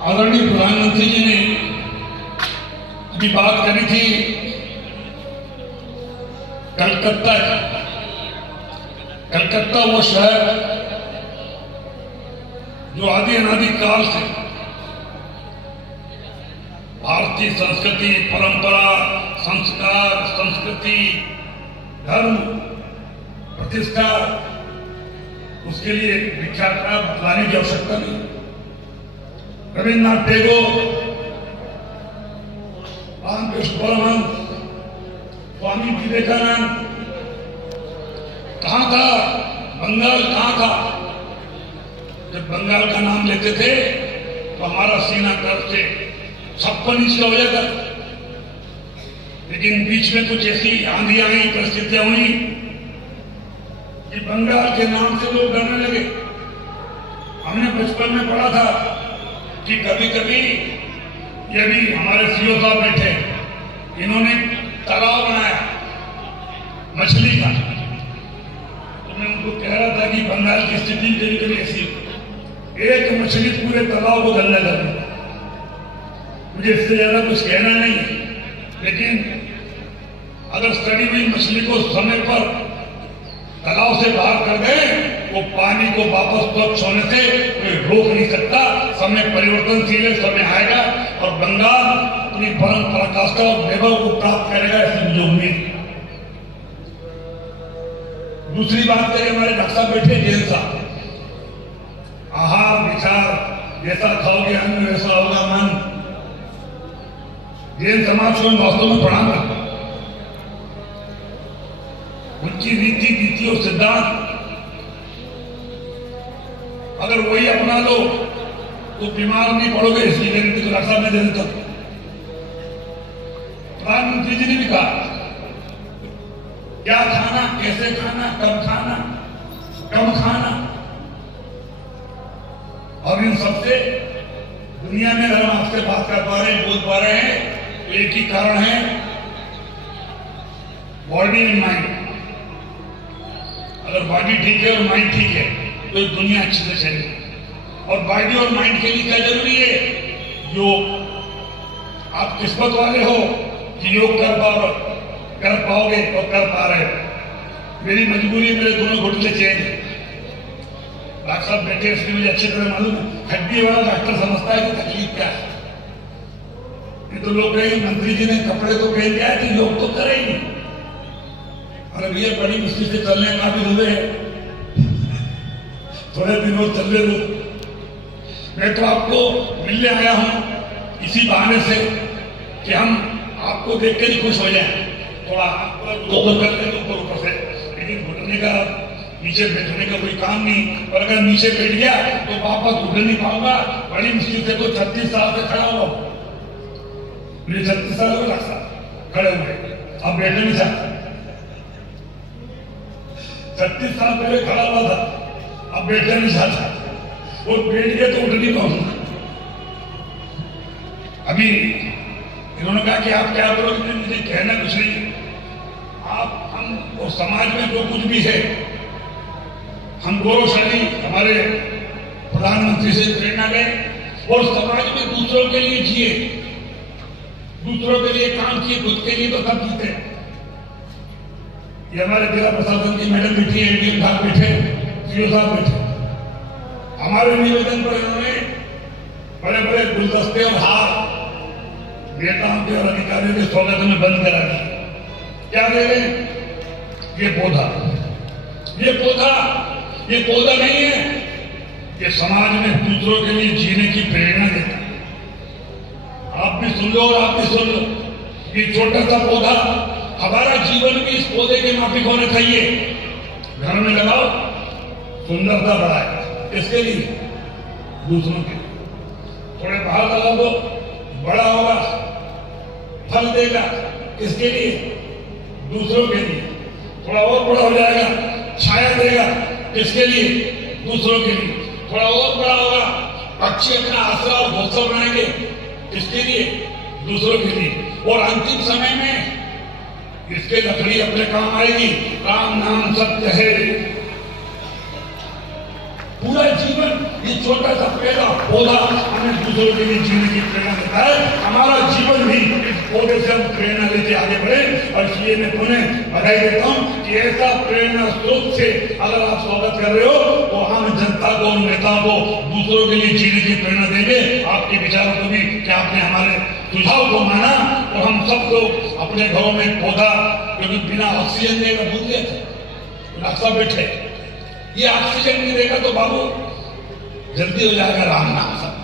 आदरणीय प्रधानमंत्री जी ने अभी बात करी थी कलकत्ता की। कलकत्ता वो शहर जो आदि अनादि काल से भारतीय संस्कृति, परंपरा, संस्कार, संस्कृति, धर्म, प्रतिष्ठा, उसके लिए विख्यात है, बताने की आवश्यकता नहीं। रविन्द्रनाथ टैगोर, रामकृष्ण परमहंस, स्वामी विवेकानंद, कहां था बंगाल, कहां था? जब बंगाल का नाम लेते थे तो हमारा सीना गर्व से 56 इंच का हो जाता। लेकिन बीच में कुछ ऐसी आंधी आई, परिस्थितियां हुई कि बंगाल के नाम से लोग डरने लगे। हमने बचपन में पढ़ा था कि कभी कभी ये भी हमारे सीओ साहब बैठे, इन्होंने तालाब बनाया मछली का। तो मैं उनको कह रहा था कि बंगाल की स्थिति कभी कभी ऐसी, एक मछली पूरे तालाब को गलने लगी। मुझे इससे ज्यादा कुछ कहना नहीं है, लेकिन अगर सड़ी हुई मछली को समय पर तालाब से बाहर कर दे वो पानी को वापस स्वच्छ होने से कोई रोक नहीं सकता। समय परिवर्तनशील है, समय आएगा और बंगाल अपनी परम पराकाष्ठा और वैभव को प्राप्त करेगा, ऐसी मुझे उम्मीद। दूसरी बात करें, हमारे डॉक्टर साहब बैठे जैन साहब, आहार विचार जैसा खाओगे अन्न वैसा होगा मन। जैन समाज को वास्तव में प्रणाम करता हूं। उनकी रीति नीति और सिद्धांत अगर वही अपना लो तो बीमार नहीं पड़ोगे, इसकी गारंटी तो डॉक्टर साहब ने दे देता। प्रधानमंत्री जी ने भी कहा क्या खाना, कैसे खाना, कब खाना, कम खाना। और इन सबसे दुनिया में अगर हम आपसे बात कर पा रहे हैं, बोल पा रहे हैं, तो एक ही कारण है, बॉडी एंड माइंड। अगर बॉडी ठीक है और माइंड ठीक है तो दुनिया अच्छे से चलेगी। और बॉडी और माइंड के लिए क्या जरूरी है? योग। आप किस्मत वाले हो कि योग कर पाओगे और कर पा रहे हो। मेरी मजबूरी, मेरे दोनों घुटने चेंज है। डॉक्टर साहब बैठे, इसलिए मुझे अच्छी तरह मालूम है। हड्डी वाला डॉक्टर समझता है कि तकलीफ क्या है। ये तो लोग कहेंगे मंत्री जी ने कपड़े तो पहन के आए थे, योग तो करे ही नहीं। अरे भैया बड़ी मुश्किल से चलने का भी हुए हैं, थोड़े दिनों चल ले लो। मैं तो आपको मिलने आया हूं इसी बहाने से कि हम आपको देख कर ही खुश हो जाए। थोड़ा ऊपर कर ले ऊपर से, लेकिन घुटने का नीचे बैठने का कोई काम नहीं। और अगर नीचे बैठ गया तो वापस उठ नहीं पाऊंगा। बड़ी मुश्किल से तो 36 साल से खड़ा हुआ, मुझे 36 साल हो लगता खड़े हुए, अब बैठने नहीं चाहता। 36 साल पहले खड़ा हुआ था, अब बैठना नहीं चाहता। और बैठ गया तो उठ नहीं पाऊंगा। अभी इन्होंने कहा कि आप क्या बोलोगे, मुझे कहना कुछ नहीं। आप, हम और समाज में जो कुछ भी है, हम गौरवशाली हमारे प्रधानमंत्री से प्रेरणा लें और समाज में दूसरों के लिए जिए, दूसरों के लिए काम किए, खुद के लिए तो सब जीते। ये हमारे जिला प्रशासन की मैडम बैठी है, एडीएम साहब बैठे, सीओ साहब बैठे। हमारे निवेदन पर इन्होंने बड़े बड़े गुलदस्ते और हार नेताओं के और अधिकारियों के स्वागत में बंद करा दिया। क्या दे रहे हैं? ये पौधा, ये पौधा, ये पौधा नहीं है, ये समाज में दूसरों के लिए जीने की प्रेरणा देता है। आप भी सुन लो और आप भी सुन लो, ये छोटा सा पौधा, हमारा जीवन भी इस पौधे के माफिक होना चाहिए। घर में लगाओ, सुंदरता बढ़ाए, इसके लिए दूसरों के। थोड़े बाहर लगा दो, बड़ा होगा, फल देगा, इसके लिए दूसरों के लिए। थोड़ा और बड़ा हो जाएगा, छाया देगा, इसके लिए दूसरों के लिए। थोड़ा और बड़ा होगा, पक्षी अपना आसरा और घोंसला बनाएंगे, इसके लिए दूसरों के लिए। और अंतिम समय में इसके लकड़ी अपने काम आएगी। राम नाम सत्य है। पूरा जीवन ये छोटा सा पेड़ पौधा हमें दूसरों के लिए जीने की प्रेरणा देता है। हमारा जीवन भी इस पौधे से हम प्रेरणा लेते आगे बढ़े। और इसलिए मैं तुम्हें बधाई देता हूँ कि ऐसा प्रेरणा स्रोत से अगर आप स्वागत कर रहे हो तो हम जनता को, नेताओं को दूसरों के लिए जीने की प्रेरणा देंगे। आपके विचारों को भी कि आपने हमारे सुझाव को माना तो हम सब लोग अपने घरों में पौधा, क्योंकि बिना ऑक्सीजन देगा भूल गए थे, नक्शा बैठे, ये ऑक्सीजन नहीं देगा तो बाबू जल्दी हो जाएगा राम नाम सब।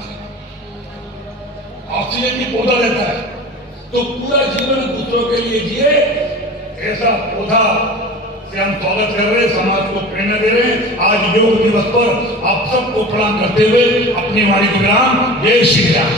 ऑक्सीजन की पौधा देता है तो पूरा जीवन दूसरों के लिए जिए। ऐसा पौधा से हम स्वागत कर रहे हैं, समाज को प्रेरणा दे रहे हैं। आज योग दिवस पर आप सबको प्रणाम करते हुए अपनी वाणी को विराम। जय श्री राम।